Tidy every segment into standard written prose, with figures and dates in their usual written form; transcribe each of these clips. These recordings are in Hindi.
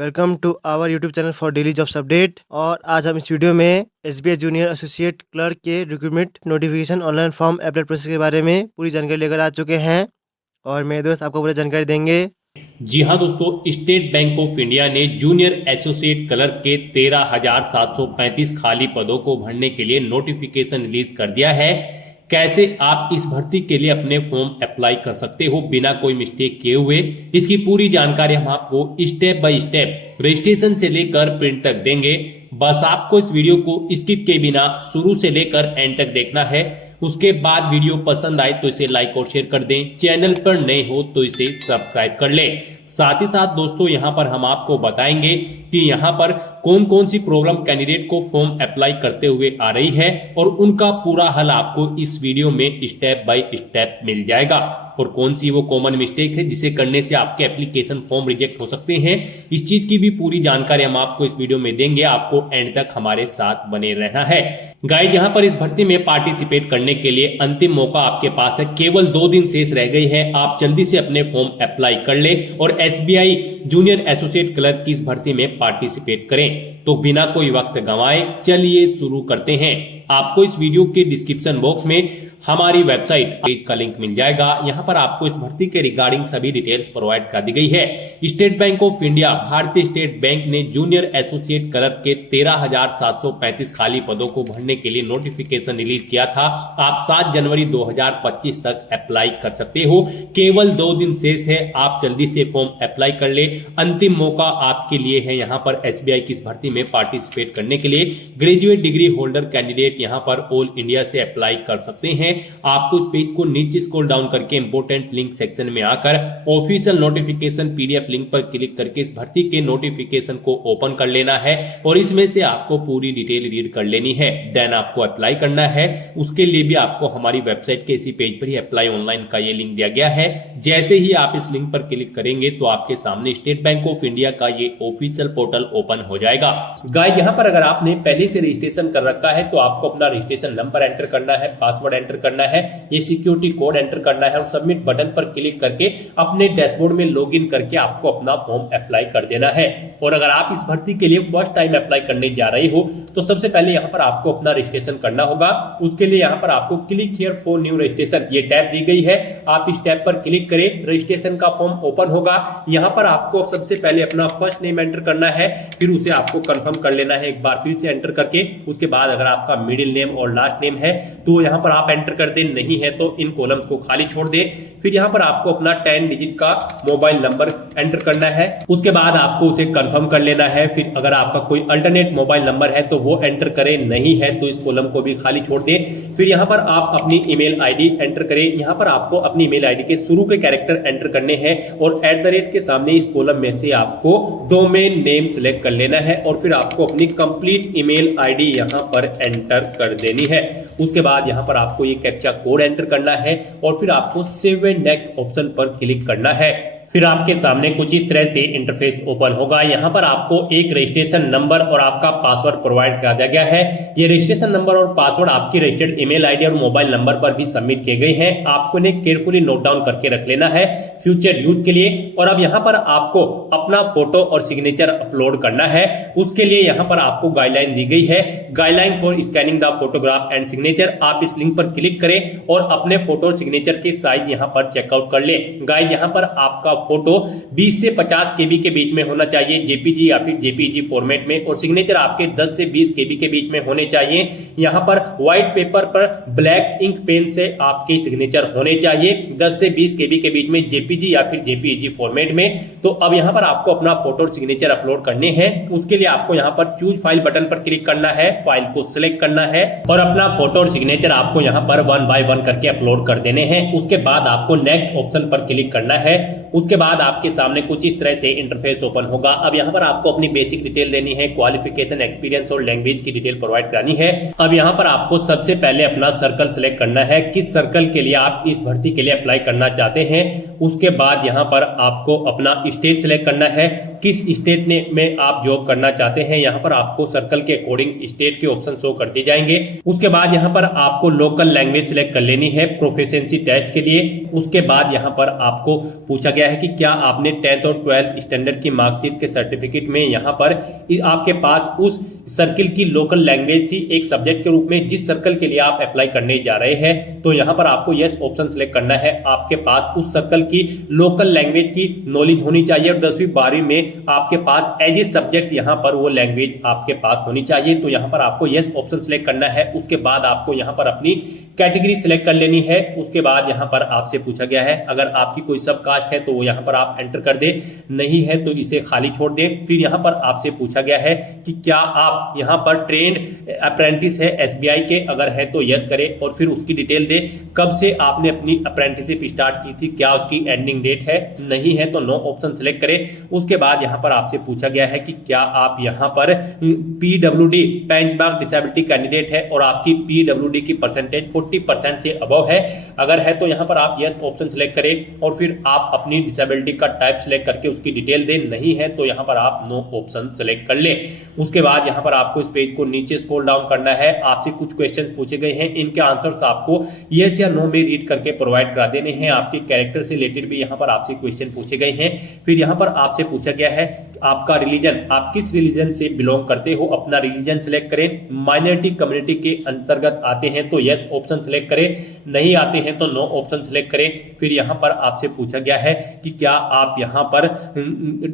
Welcome to our YouTube channel for daily jobs update. और आज हम इस वीडियो में एसबीआई जूनियर एसोसिएट क्लर्क के recruitment notification online form apply process के बारे में पूरी जानकारी लेकर आ चुके हैं और मेरे दोस्त आपको पूरी जानकारी देंगे। जी हाँ दोस्तों, स्टेट बैंक ऑफ इंडिया ने जूनियर एसोसिएट क्लर्क के 13,735 खाली पदों को भरने के लिए नोटिफिकेशन रिलीज कर दिया है। कैसे आप इस भर्ती के लिए अपने फॉर्म अप्लाई कर सकते हो बिना कोई मिस्टेक किए हुए, इसकी पूरी जानकारी हम आपको स्टेप बाय स्टेप रजिस्ट्रेशन से लेकर प्रिंट तक देंगे। बस आपको इस वीडियो को स्किप के बिना शुरू से लेकर एंड तक देखना है। उसके बाद वीडियो पसंद आए तो इसे लाइक और शेयर कर दें। चैनल पर नए हो तो इसे सब्सक्राइब कर लें। साथ ही साथ दोस्तों यहाँ पर हम आपको बताएंगे कि यहाँ पर कौन कौन सी प्रॉब्लम कैंडिडेट को फॉर्म अप्लाई करते हुए आ रही है और उनका पूरा हल आपको इस वीडियो में स्टेप बाय स्टेप मिल जाएगा। और कौन सी वो कॉमन मिस्टेक है जिसे करने से आपके एप्लीकेशन फॉर्म रिजेक्ट हो सकते हैं, इस चीज की भी पूरी जानकारी हम आपको इस वीडियो में देंगे। आपको एंड तक हमारे साथ बने रहना है। गाइस, यहाँ पर इस भर्ती में पार्टिसिपेट करने के लिए अंतिम मौका आपके पास है। केवल 2 दिन शेष रह गई है। आप जल्दी से अपने फॉर्म अप्लाई कर ले और एसबीआई जूनियर एसोसिएट क्लर्क की इस भर्ती में पार्टिसिपेट करें। तो बिना कोई वक्त गंवाए चलिए शुरू करते हैं। आपको इस वीडियो के डिस्क्रिप्शन बॉक्स में हमारी वेबसाइट का लिंक मिल जाएगा। यहाँ पर आपको इस भर्ती के रिगार्डिंग सभी डिटेल्स प्रोवाइड कर दी गई है। स्टेट बैंक ऑफ इंडिया, भारतीय स्टेट बैंक ने जूनियर एसोसिएट क्लर्क के 13,735 खाली पदों को भरने के लिए नोटिफिकेशन रिलीज किया था। आप 7 जनवरी 2025 तक अप्लाई कर सकते हो। केवल 2 दिन शेष है। आप जल्दी से फॉर्म अप्लाई कर ले। अंतिम मौका आपके लिए है यहाँ पर एसबीआई की इस भर्ती में पार्टिसिपेट करने के लिए। ग्रेजुएट डिग्री होल्डर कैंडिडेट यहाँ पर ऑल इंडिया से अप्लाई कर सकते हैं। आपको इस पेज को नीचे स्क्रॉल डाउन करके इंपोर्टेंट लिंक सेक्शन में आकर ऑफिशियल नोटिफिकेशन पीडीएफ लिंक पर क्लिक करके इस भर्ती के नोटिफिकेशन को ओपन कर लेना है और इसमें से आपको पूरी डिटेल रीड कर लेनी है। देन आपको अप्लाई करना है। उसके लिए भी आपको हमारी वेबसाइट के इसी पेज पर ही अप्लाई ऑनलाइन का ये लिंक दिया गया है। जैसे ही आप इस लिंक पर क्लिक करेंगे तो आपके सामने स्टेट बैंक ऑफ इंडिया का ये ऑफिशियल पोर्टल ओपन हो जाएगा। गाइस, यहाँ पर अगर आपने पहले से रजिस्ट्रेशन कर रखा है तो आपको अपना रजिस्ट्रेशन नंबर एंटर करना है, पासवर्ड एंटर करना है, ये सिक्योरिटी कोड एंटर करना है और सबमिट बटन पर क्लिक करके अपने डैशबोर्ड में लॉगिन करके आपको अपना फॉर्म अप्लाई कर देना है। और अगर आप इस भर्ती के लिए फर्स्ट टाइम अप्लाई करने जा रहे हो तो सबसे पहले यहाँ पर आपको अपना रजिस्ट्रेशन करना होगा। उसके लिए यहाँ पर आपको click here for new registration ये टैब दी गई है। आप इस टैब पर क्लिक करें, रजिस्ट्रेशन का फॉर्म ओपन होगा। यहाँ पर आपको सबसे पहले अपना फर्स्ट नेम एंटर करना है, फिर उसे आपको कंफर्म कर लेना है एक बार फिर से एंटर करके। उसके बाद अगर आपका मिडिल नेम और लास्ट नेम है तो यहाँ पर आप एंटर कर दे, नहीं है तो इन कॉलम्स को खाली छोड़ दे। फिर यहाँ पर आपको अपना 10 डिजिट का मोबाइल नंबर एंटर करना है। उसके बाद आपको उसे कंफर्म कर लेना है। फिर अगर आपका कोई अल्टरनेट मोबाइल नंबर है तो वो एंटर करें, नहीं है तो इस कॉलम को भी खाली छोड़ दे। फिर यहाँ पर आप अपनी ईमेल आईडी एंटर करें। यहाँ पर आपको अपनी ईमेल आईडी के शुरू के कैरेक्टर एंटर करने हैं और @ के सामने इस कॉलम में से आपको डोमेन नेम सिलेक्ट कर लेना है और फिर आपको अपनी कंप्लीट ईमेल आईडी यहाँ पर एंटर कर देनी है। उसके बाद यहाँ पर आपको ये कैप्चा कोड एंटर करना है और फिर आपको सेव एंड नेक्स्ट ऑप्शन पर क्लिक करना है। फिर आपके सामने कुछ इस तरह से इंटरफेस ओपन होगा। यहाँ पर आपको एक रजिस्ट्रेशन नंबर और आपका पासवर्ड प्रोवाइड करा दिया गया है। ये रजिस्ट्रेशन नंबर और पासवर्ड आपकी रजिस्टर्ड ईमेल आईडी और मोबाइल नंबर पर भी सबमिट किए गए हैं। आपको इन्हें केयरफुली नोट डाउन करके रख लेना है फ्यूचर यूज के लिए। और अब यहाँ पर आपको अपना फोटो और सिग्नेचर अपलोड करना है। उसके लिए यहाँ पर आपको गाइडलाइन दी गई है, guideline for scanning the photograph and signature. आप इस लिंक पर क्लिक करें और अपने फोटो और सिग्नेचर के साइज यहाँ पर चेकआउट कर ले। गाइस, यहाँ पर आपका फोटो 20 से 50 केबी के बीच में होना चाहिए, जेपीजी या फिर जेपीईजी फॉर्मेट में, और सिग्नेचर आपके 10 से 20 केबी के बीच में होने चाहिए। यहाँ पर व्हाइट पेपर पर ब्लैक इंक पेन से आपके सिग्नेचर होने चाहिए 10 से 20 केबी के बीच में, जेपीजी या फिर जेपीईजी फॉर्मेट में। तो अब यहाँ पर आपको अपना फोटो और सिग्नेचर अपलोड करने हैं। उसके लिए आपको यहाँ पर चूज फाइल बटन पर क्लिक करना है, फाइल को सिलेक्ट करना है और अपना फोटो और सिग्नेचर आपको यहाँ पर 1 बाय 1 करके अपलोड कर देने हैं। उसके बाद आपको नेक्स्ट ऑप्शन पर क्लिक करना है। उसके बाद आपके सामने कुछ इस तरह से इंटरफेस ओपन होगा। अब यहाँ पर आपको अपनी बेसिक डिटेल देनी है, क्वालिफिकेशन, एक्सपीरियंस और लैंग्वेज की डिटेल प्रोवाइड करानी है। अब यहाँ पर आपको सबसे पहले अपना सर्कल सिलेक्ट करना है, किस सर्कल के लिए आप इस भर्ती के लिए अप्लाई करना चाहते हैं। उसके बाद यहाँ पर आपको अपना स्टेट सिलेक्ट करना है, किस स्टेट में आप जॉब करना चाहते हैं। यहाँ पर आपको सर्कल के अकॉर्डिंग स्टेट के ऑप्शन शो कर दिए जाएंगे। उसके बाद यहाँ पर आपको लोकल लैंग्वेज सिलेक्ट कर लेनी है प्रोफिशिएंसी टेस्ट के लिए। उसके बाद यहाँ पर आपको पूछा गया है कि क्या आपने 10th और 12th स्टैंडर्ड की मार्कशीट के सर्टिफिकेट में यहाँ पर आपके पास उस सर्किल की लोकल लैंग्वेज थी एक सब्जेक्ट के रूप में जिस सर्कल के लिए आप अप्लाई करने जा रहे हैं। तो यहाँ पर आपको यस ऑप्शन सेलेक्ट करना है। आपके पास उस सर्कल की लोकल लैंग्वेज की नॉलेज होनी चाहिए और 10वीं 12वीं में आपके पास एज ए सब्जेक्ट यहाँ पर वो लैंग्वेज आपके पास होनी चाहिए। तो यहाँ पर आपको यस ऑप्शन सेलेक्ट करना है। उसके बाद आपको यहाँ पर अपनी कैटेगरी सिलेक्ट कर लेनी है। उसके बाद यहाँ पर आपसे पूछा गया है अगर आपकी कोई सब कास्ट है तो वो यहाँ पर आप एंटर कर दे, नहीं है तो इसे खाली छोड़ दे। फिर यहाँ पर आपसे पूछा गया है कि क्या आप यहाँ पर ट्रेंड अप्रेंटिस है एसबीआई के, अगर है तो यस करें और फिर उसकी डिटेल दे कब से आपने अपनी अप्रेंटिसशिप स्टार्ट की थी, क्या उसकी एंडिंग डेट है, नहीं है तो नो ऑप्शन सेलेक्ट करें। उसके बाद यहाँ पर आपसे पूछा गया है कि क्या आप यहाँ पर पीडब्ल्यूडी बेंचमार्क डिसेबिलिटी कैंडिडेट है और आपकी पीडब्ल्यूडी की परसेंटेज 40% से अबव है, अगर है तो यहाँ पर आप यस ऑप्शन सेलेक्ट करें और फिर आप अपनी डिसेबिलिटी का टाइप सेलेक्ट करके उसकी डिटेल दें, नहीं है तो यहाँ पर आप नो ऑप्शन सेलेक्ट कर लें। उसके बाद यहाँ पर आपको इस पेज को नीचे स्क्रॉल डाउन करना है। आपसे कुछ क्वेश्चंस पूछे गए हैं, इनके आंसर्स आपको यस या नो में रीड करके प्रोवाइड करा देने हैं। आपके कैरेक्टर से रिलेटेड भी यहाँ पर आपसे क्वेश्चन पूछे गए हैं। फिर यहाँ पर आपसे पूछा गया है आपका रिलीजन, आप किस रिलीजन से बिलोंग करते हो, अपना रिलीजन सिलेक्ट करें। माइनॉरिटी कम्युनिटी के अंतर्गत आते हैं तो यस ऑप्शन सिलेक्ट करें, नहीं आते हैं तो नो ऑप्शन सिलेक्ट करें। फिर यहाँ पर आपसे पूछा गया है कि क्या आप यहाँ पर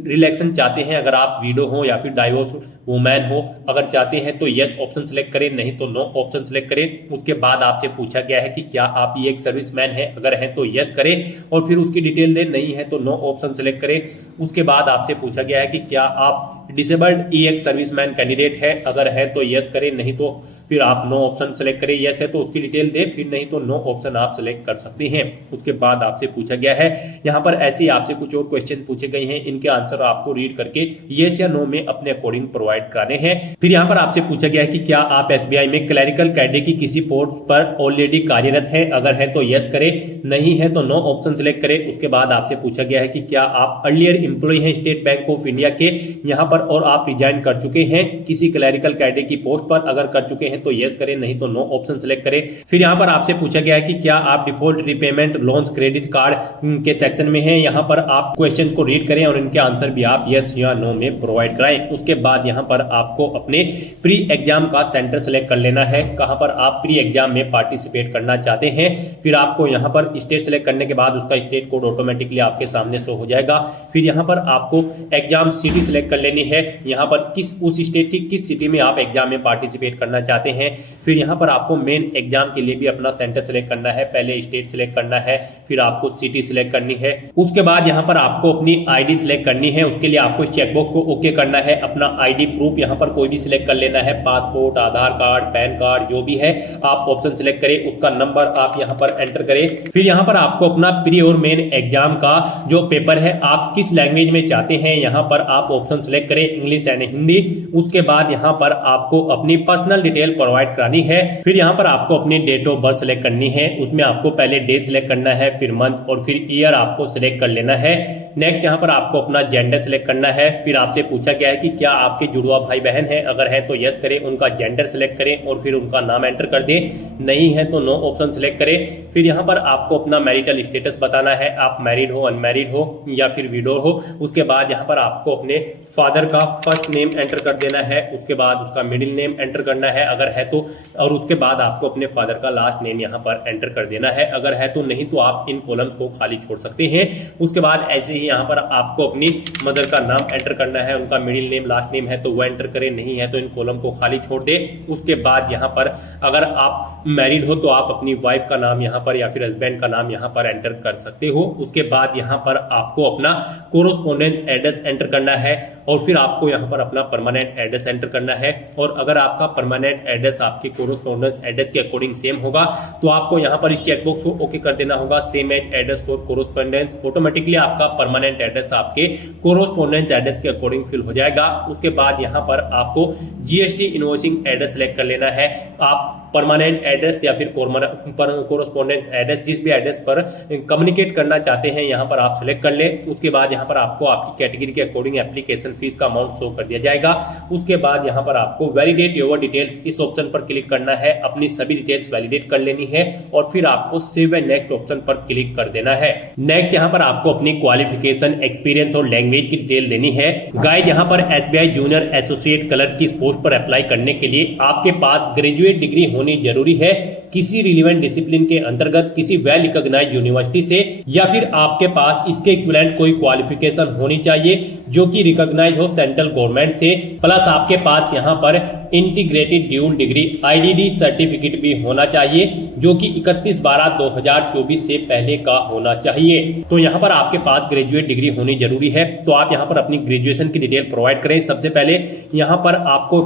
रिलेक्शन चाहते हैं, अगर आप विडो हो या फिर डाइवोर्स वुमेन हो, अगर चाहते हैं तो यस ऑप्शन सिलेक्ट करें, नहीं तो नो ऑप्शन सिलेक्ट करें। उसके बाद आपसे पूछा गया है कि क्या आप ये एक सर्विसमैन है, अगर है तो यस करें और फिर उसकी डिटेल दें, नहीं है तो नो ऑप्शन सिलेक्ट करें। उसके बाद आपसे पूछा गया है कि क्या आप डिसेबल्ड ईएक्स सर्विसमैन कैंडिडेट है, अगर है तो यस करें, नहीं तो फिर आप नो ऑप्शन सेलेक्ट करें। यस है तो उसकी डिटेल दे, फिर नहीं तो नो ऑप्शन आप सेलेक्ट कर सकते हैं। उसके बाद आपसे पूछा गया है यहाँ पर ऐसे ही आपसे कुछ और क्वेश्चन पूछे गए हैं, इनके आंसर आपको रीड करके यस या नो में अपने अकॉर्डिंग प्रोवाइड कराने हैं। फिर यहाँ पर आपसे पूछा गया है कि क्या आप एसबीआई में क्लरिकल कैडर की किसी पोस्ट पर ऑलरेडी कार्यरत है, अगर है तो यस करें, नहीं है तो नो ऑप्शन सेलेक्ट करें। उसके बाद आपसे पूछा गया है कि क्या आप अर्लियर एम्प्लॉय हैं स्टेट बैंक ऑफ इंडिया के यहाँ पर और आप रिजाइन कर चुके हैं किसी क्लरिकल कैडर की पोस्ट पर, अगर कर चुके हैं तो यस करें, नहीं तो नो ऑप्शन सेलेक्ट करें। फिर यहाँ पर आपसे पूछा गया है कि क्या आप default repayment loans credit card के सेक्शन में हैं, यहाँ पर आप क्वेश्चन को रीड करें और इनके आंसर भी आप यस या नो में प्रोवाइड कराएं। उसके बाद यहाँ पर आपको अपने प्री एग्जाम का सेंटर सेलेक्ट कर लेना है, कहां पर आप प्री एग्जाम में पार्टिसिपेट करना चाहते हैं। फिर आपको यहाँ पर स्टेट सेलेक्ट करने के बाद उसका स्टेट कोड ऑटोमेटिकली आपके सामने शो हो जाएगा। फिर यहाँ पर आपको एग्जाम सिटी सेलेक्ट कर लेनी है, यहाँ पर उस स्टेट की किस सिटी में आप एग्जाम में पार्टिसिपेट करना चाहते हैं। फिर यहाँ पर आपको मेन एग्जाम के लिए भी अपना सेंटर सेलेक्ट करना है, पहले स्टेट सेलेक्ट करना है, फिर आपको सिटी सेलेक्ट करनी है। उसके बाद यहाँ पर आपको अपनी आईडी सेलेक्ट करनी है, उसके लिए आपको इस चेकबॉक्स को ओके करना है। अपना आईडी प्रूफ यहाँ पर कोई भी सिलेक्ट कर लेना है, पासपोर्ट, आधार कार्ड, पैन कार्ड, जो भी है आप ऑप्शन सेलेक्ट करें, उसका नंबर आप यहाँ पर एंटर करें। फिर यहाँ पर आपको अपना प्री और मेन एग्जाम का जो पेपर है आप किस लैंग्वेज में चाहते हैं, यहाँ पर आप ऑप्शन सेलेक्ट करें, इंग्लिश एंड हिंदी। उसके बाद यहाँ पर आपको अपनी पर्सनल डिटेल प्रोवाइड करानी है। फिर यहाँ पर आपको अपनी डेट ऑफ बर्थ सेलेक्ट करनी है, उसमें आपको पहले डे सिलेक्ट करना है, फिर मंथ और फिर ईयर आपको सिलेक्ट कर लेना है। नेक्स्ट यहाँ पर आपको अपना जेंडर सिलेक्ट करना है। फिर आपसे पूछा गया है कि क्या आपके जुड़वा भाई बहन है, अगर है तो यस करें, उनका जेंडर सिलेक्ट करें और फिर उनका नाम एंटर कर दें, नहीं है तो नो ऑप्शन सिलेक्ट करें। फिर यहाँ पर आपको अपना मैरिटल स्टेटस बताना है, आप मैरिड हो, अनमैरिड हो या फिर विडो हो। उसके बाद यहाँ पर आपको अपने फादर का फर्स्ट नेम एंटर कर देना है, उसके बाद उसका मिडिल नेम एंटर करना है अगर है तो, और उसके बाद आपको अपने फादर का लास्ट नेम यहाँ पर एंटर कर देना है, अगर है तो, नहीं तो आप इन कॉलम्स को खाली छोड़ सकते हैं। उसके बाद ऐसे ही यहाँ पर आपको अपनी मदर का नाम एंटर करना है, उनका मिडिल नेम, लास्ट नेम है तो वो एंटर करें, नहीं है तो इन कॉलम को खाली छोड़ दे। उसके बाद यहाँ पर अगर आप मैरिड हो तो आप अपनी वाइफ का नाम यहाँ पर या फिर हस्बैंड का नाम यहाँ पर एंटर कर सकते हो। उसके बाद यहाँ पर आपको अपना कोरोस्पोंडेंस एड्रेस एंटर करना है और फिर आपको यहाँ पर अपना परमानेंट एड्रेस एंटर करना है। और अगर आपका परमानेंट एड्रेस आपके कोरोस्पोंडेंस एड्रेस के अकॉर्डिंग सेम होगा तो आपको यहाँ पर इस चेकबॉक्स को ओके कर देना होगा, same address for correspondence. Automatically आपका परमानेंट एड्रेस आपके कोरोस्पोंडेंस एड्रेस के अकॉर्डिंग फिल हो जाएगा। उसके बाद यहाँ पर आपको जीएसटी इनवॉइसिंग एड्रेस सेलेक्ट कर लेना है। आप परमानेंट एड्रेस या फिर कोरस्पोंडेंस एड्रेस, जिस भी एड्रेस पर कम्युनिकेट करना चाहते हैं यहाँ पर आप सिलेक्ट कर ले। उसके बाद यहाँ पर आपको आपकी कैटेगरी के अकॉर्डिंग एप्लीकेशन फीस का अमाउंट शो कर दिया जाएगा। उसके बाद यहाँ पर आपको वैलिडेट योर डिटेल्स इस ऑप्शन पर क्लिक करना है, अपनी सभी डिटेल्स वैलिडेट कर लेनी है और फिर आपको सेव एंड नेक्स्ट ऑप्शन पर क्लिक कर देना है। नेक्स्ट यहाँ पर आपको अपनी क्वालिफिकेशन, एक्सपीरियंस और लैंग्वेज की डिटेल देनी है। गाइस यहाँ पर SBI जूनियर एसोसिएट क्लर्क की इस पोस्ट पर अप्लाई करने के लिए आपके पास ग्रेजुएट डिग्री होनी जरूरी है, किसी रिलेवेंट डिसिप्लिन के अंतर्गत किसी वेल रिकॉग्नाइज्ड यूनिवर्सिटी से, या फिर आपके पास इसके इक्विवेलेंट कोई क्वालिफिकेशन होनी चाहिए जो कि रिकॉग्नाइज हो सेंट्रल गवर्नमेंट से, प्लस आपके पास यहाँ पर integrated dual degree IDD certificate भी होना चाहिए जो कि 31/12/2024 से पहले का होना चाहिए। तो यहाँ पर आपके पास ग्रेजुएट डिग्री होनी जरूरी है। तो आप यहाँ पर अपनी ग्रेजुएशन की डिटेल प्रोवाइड करें। सबसे पहले यहाँ पर आपको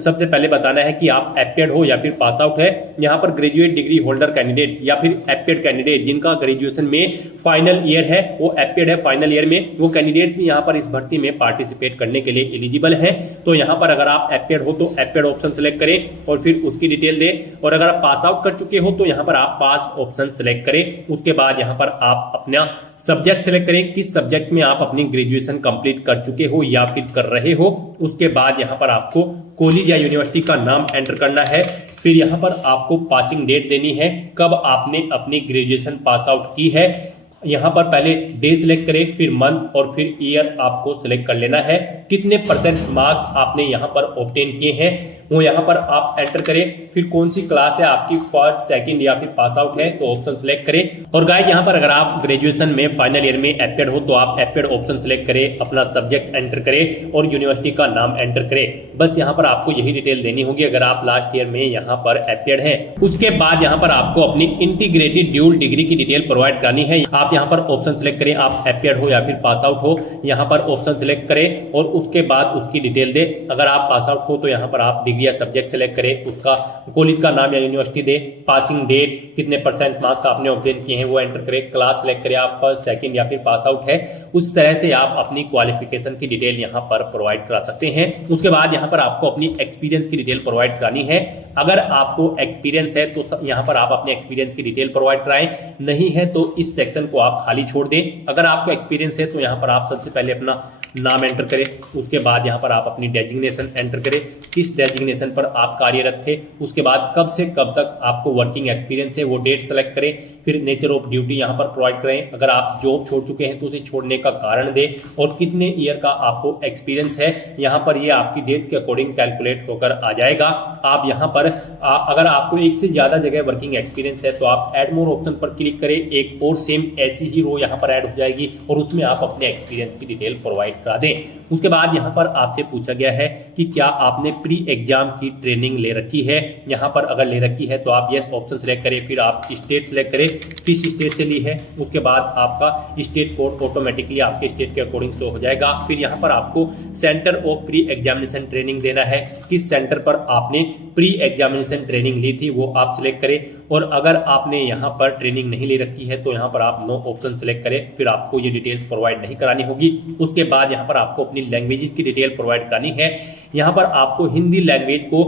सबसे पहले बताना है कि आप एप्टेड हो या फिर पास आउट है। यहाँ पर ग्रेजुएट डिग्री होल्डर कैंडिडेट या फिर एप्टेड कैंडिडेट जिनका ग्रेजुएशन में फाइनल ईयर है, वो एप्टेड है फाइनल ईयर में, वो कैंडिडेट भी यहाँ पर इस भर्ती में पार्टिसिपेट करने के लिए एलिजिबल है। तो यहाँ पर अगर आप एप्टेड हो तो एप्टेड ऑप्शन सेलेक्ट करें और फिर उसकी डिटेल दें, और अगर आप पास आउट कर चुके हो तो यहाँ पर आप पास ऑप्शन सेलेक्ट करें। उसके बाद यहाँ पर आप अपना सब्जेक्ट सेलेक्ट करें, किस सब्जेक्ट में आप अपनी ग्रेजुएशन कंप्लीट कर चुके हो या फिर कर रहे हो। उसके बाद यहाँ पर आपको कॉलेज या यूनिवर्सिटी का नाम एंटर करना है। फिर यहाँ पर आपको पासिंग डेट देनी है, कब आपने अपनी ग्रेजुएशन पास आउट की है। यहाँ पर पहले डे सिलेक्ट करें, फिर मंथ और फिर ईयर आपको सिलेक्ट कर लेना है। कितने परसेंट मार्क्स आपने यहाँ पर ऑब्टेन किए हैं वो यहाँ पर आप एंटर करें। फिर कौन सी क्लास है आपकी, फर्स्ट, सेकंड या फिर पास आउट है, तो ऑप्शन सिलेक्ट करें। और गाइस यहाँ पर अगर आप ग्रेजुएशन में फाइनल ईयर में एप्टेड हो तो आप एप्टेड ऑप्शन सिलेक्ट करें, अपना सब्जेक्ट एंटर करें और यूनिवर्सिटी का नाम एंटर करें। बस यहाँ पर आपको यही डिटेल देनी होगी अगर आप लास्ट ईयर में यहाँ पर एप्टेड है। उसके बाद यहाँ पर आपको अपनी इंटीग्रेटेड ड्यूल डिग्री की डिटेल प्रोवाइड करनी है। आप यहाँ पर ऑप्शन सिलेक्ट करें, आप एप्टेड हो या फिर पास आउट हो, यहाँ पर ऑप्शन सिलेक्ट करें और उसके बाद उसकी डिटेल दे। अगर आप पास आउट हो तो यहाँ पर आप डिग्री या सब्जेक्ट सेलेक्ट करें, उसका कॉलेज का नाम या यूनिवर्सिटी दे, पासिंग डेट, कितने परसेंट मार्क्स आपने ऑब्टेन किए हैं वो एंटर करें, क्लास सेलेक्ट करें, आप फर्स्ट, सेकंड या फिर पास आउट है। उस तरह से आप अपनी क्वालिफिकेशन की डिटेल यहाँ पर प्रोवाइड करा सकते हैं। उसके बाद यहाँ पर आपको अपनी एक्सपीरियंस की डिटेल प्रोवाइड करानी है। अगर आपको एक्सपीरियंस है तो यहाँ पर आप अपने एक्सपीरियंस की डिटेल प्रोवाइड कराएं, नहीं है तो इस सेक्शन को आप खाली छोड़ दें। अगर आपको एक्सपीरियंस है तो यहाँ पर आप सबसे पहले अपना नाम एंटर करें। उसके बाद यहाँ पर आप अपनी डेजिग्नेशन एंटर करें, किस डेजिग्नेशन पर आप कार्यरत थे। उसके बाद कब से कब तक आपको वर्किंग एक्सपीरियंस है वो डेट सेलेक्ट करें। फिर नेचर ऑफ ड्यूटी यहाँ पर प्रोवाइड करें, अगर आप जॉब छोड़ चुके हैं तो उसे छोड़ने का कारण दें और कितने ईयर का आपको एक्सपीरियंस है। यहाँ पर ये आपकी डेट्स के अकॉर्डिंग कैलकुलेट होकर आ जाएगा। आप यहाँ पर अगर आपको एक से ज्यादा जगह वर्किंग एक्सपीरियंस है तो आप एड मोर ऑप्शन पर क्लिक करें, एक और सेम ऐसी ही रो यहाँ पर ऐड हो जाएगी और उसमें आप अपने एक्सपीरियंस की डिटेल प्रोवाइड करा दें। उसके बाद यहाँ पर आपसे पूछा गया है कि क्या आपने प्री एग्जाम की ट्रेनिंग ले रखी है। यहाँ पर अगर ले रखी है तो आप यस ऑप्शन सेलेक्ट करें, फिर आप स्टेट सेलेक्ट करें, किस स्टेट से ली है। उसके बाद आपका स्टेट कोड ऑटोमेटिकली आपके स्टेट के अकॉर्डिंग शो हो जाएगा। फिर यहाँ पर आपको centre of pre examination training देना है, किस सेंटर पर आपने प्री एग्जामिनेशन ट्रेनिंग ली थी वो आप सिलेक्ट करें। और अगर आपने यहाँ पर ट्रेनिंग नहीं ले रखी है तो यहाँ पर आप नो ऑप्शन सेलेक्ट करें, फिर आपको ये डिटेल्स प्रोवाइड नहीं करानी होगी। उसके बाद यहाँ पर आपको अपनी लैंग्वेजेस की डिटेल प्रोवाइड करानी है। यहाँ पर आपको हिंदी लैंग्वेज को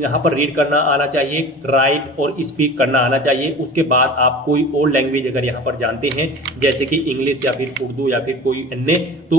यहाँ पर रीड करना आना चाहिए, राइट और स्पीक करना आना चाहिए। उसके बाद आप कोई और लैंग्वेज अगर यहाँ पर जानते हैं जैसे कि इंग्लिश या फिर उर्दू या फिर कोई अन्य, तो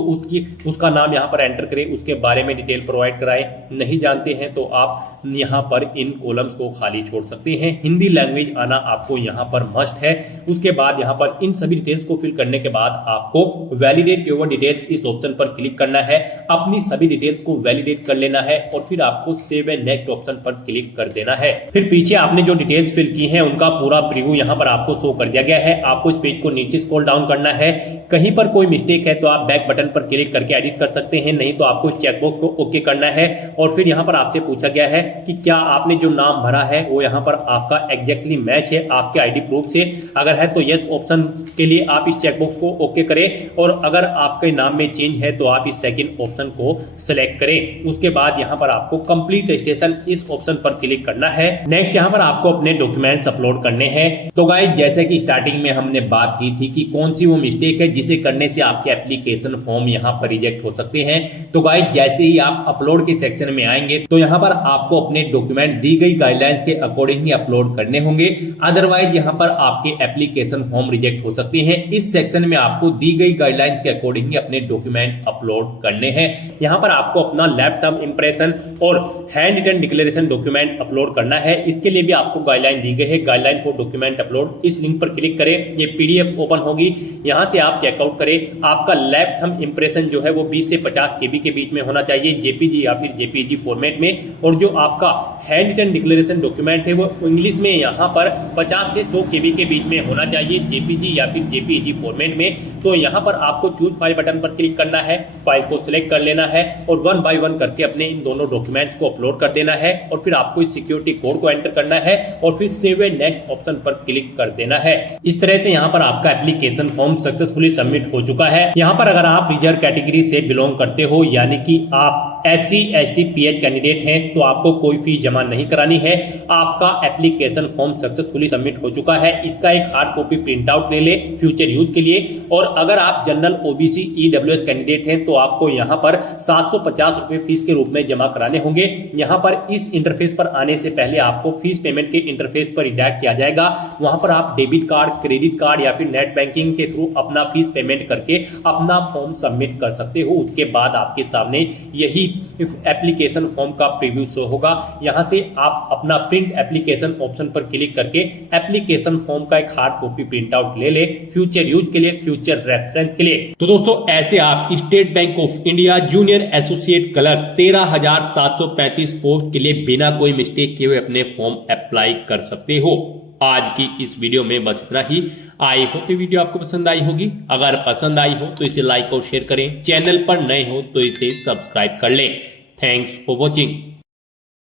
उसका नाम यहाँ पर एंटर करें, उसके बारे में डिटेल प्रोवाइड कराएं। नहीं जानते हैं तो आप यहाँ पर इन कॉलम्स को खाली छोड़ सकते हैं। हिंदी लैंग्वेज आना आपको यहाँ पर मस्ट है। उसके बाद यहाँ पर इन सभी डिटेल्स को फिल करने के बाद आपको वैलिडेट योर डिटेल्स इस ऑप्शन पर क्लिक करना है, अपनी सभी डिटेल्स को वैलिडेट कर लेना है और फिर आपको सेव एंड नेक्स्ट ऑप्शन पर क्लिक कर देना है। फिर पीछे आपने जो डिटेल्स फिल की हैं उनका पूरा प्रीव्यू यहाँ पर आपको शो कर दिया गया है। आपको इस पेज को नीचे स्क्रॉल डाउन करना है, कहीं पर कोई मिस्टेक है तो आप बैक बटन पर क्लिक करके एडिट कर सकते हैं, नहीं तो आपको इस चेकबॉक्स को ओके करना है। और फिर यहाँ पर आपसे पूछा गया है कि क्या आपने जो नाम भरा है वो यहाँ पर आपका एग्जैक्टली मैच है आपके आईडी प्रूफ से। अगर है तो यस ऑप्शन के लिए आप इस चेकबॉक्स को ओके करें और अगर आपके नाम में चेंज है तो आप इस सेकंड ऑप्शन को सिलेक्ट करें। उसके बाद यहाँ पर आपको कंप्लीट रजिस्ट्रेशन इस ऑप्शन पर क्लिक करना है। नेक्स्ट यहाँ पर आपको अपने डॉक्यूमेंट्स अपलोड करने हैं। तो गाइस जैसे कि स्टार्टिंग में हमने बात की थी कि कौन सी वो मिस्टेक है जिसे करने से आपके एप्लीकेशन फॉर्म यहाँ पर रिजेक्ट हो सकते हैं। तो गाइस जैसे ही आप अपलोड के सेक्शन में आएंगे तो यहाँ पर आपको आपको अपने डॉक्यूमेंट दी गई गाइडलाइंस के अकॉर्डिंग ही अपलोड करने होंगे, अदरवाइज यहाँ पर आपके एप्लीकेशन फॉर्म रिजेक्ट हो सकती है। इस सेक्शन में आपको दी गई गाइडलाइंस के अकॉर्डिंग ही अपने डॉक्यूमेंट अपलोड करने हैं। यहाँ पर आपको अपना लैब थंब इंप्रेशन और hand written declaration document upload करना है। इसके लिए भी आपको गाइडलाइन दी गई है, गाइडलाइन फॉर डॉक्यूमेंट अपलोड। इस लिंक पर क्लिक करें, ये पीडीएफ ओपन होगी, यहां से आप चेकआउट करें। आपका लैब थंब इंप्रेशन जो है वो 20 से 50 केबी के बीच में होना चाहिए, जेपीजी या फिर जेपीजी फॉर्मेट में। और जो आपका हैंड रिटन डिक्लेरेशन डॉक्यूमेंट है वो इंग्लिश में यहाँ पर 50 से 100 केबी के बीच में होना चाहिए, जेपीजी या फिर जेपीजी फॉर्मेट में। तो यहाँ पर आपको चूज फाइल बटन पर क्लिक करना है, फाइल को सिलेक्ट कर लेना है और 1 बाय 1 करके अपने इन दोनों डॉक्यूमेंट्स को अपलोड कर देना है। और फिर आपको इस सिक्योरिटी कोड को एंटर करना है और फिर सेव एंड नेक्स्ट ऑप्शन पर क्लिक कर देना है। इस तरह से यहाँ पर आपका एप्लीकेशन फॉर्म सक्सेसफुली सबमिट हो चुका है। यहाँ पर अगर आप रिजर्व कैटेगरी से बिलोंग करते हो, यानी कि आप SC ST PH कैंडिडेट हैं, तो आपको कोई फीस जमा नहीं करानी है। आपका एप्लीकेशन फॉर्म सक्सेसफुली सबमिट हो चुका है। इसका एक हार्ड कॉपी प्रिंट आउट ले ले फ्यूचर यूज के लिए। और अगर आप जनरल OBC EWS कैंडिडेट हैं तो आपको यहाँ पर 750 रुपए फीस के रूप में जमा कराने होंगे। यहाँ पर इस इंटरफेस पर आने से पहले आपको फीस पेमेंट के इंटरफेस पर रिडायरेक्ट किया जाएगा। वहां पर आप डेबिट कार्ड, क्रेडिट कार्ड या फिर नेट बैंकिंग के थ्रू अपना फीस पेमेंट करके अपना फॉर्म सबमिट कर सकते हो। उसके बाद आपके सामने यही एप्लीकेशन फॉर्म का प्रीव्यू शो होगा। यहां से आप अपना प्रिंट एप्लीकेशन ऑप्शन पर क्लिक करके एप्लीकेशन फॉर्म का एक हार्ड कॉपी प्रिंट आउट ले ले फ्यूचर यूज के लिए, फ्यूचर रेफरेंस के लिए। तो दोस्तों ऐसे आप state bank of India junior associate clerk 13,735 post के लिए बिना कोई मिस्टेक किए हुए अपने फॉर्म अप्लाई कर सकते हो। आज की इस वीडियो में बस इतना ही। आई होप ये वीडियो आपको पसंद आई होगी। अगर पसंद आई हो तो इसे लाइक और शेयर करें। चैनल पर नए हो तो इसे सब्सक्राइब कर लें। Thanks for watching.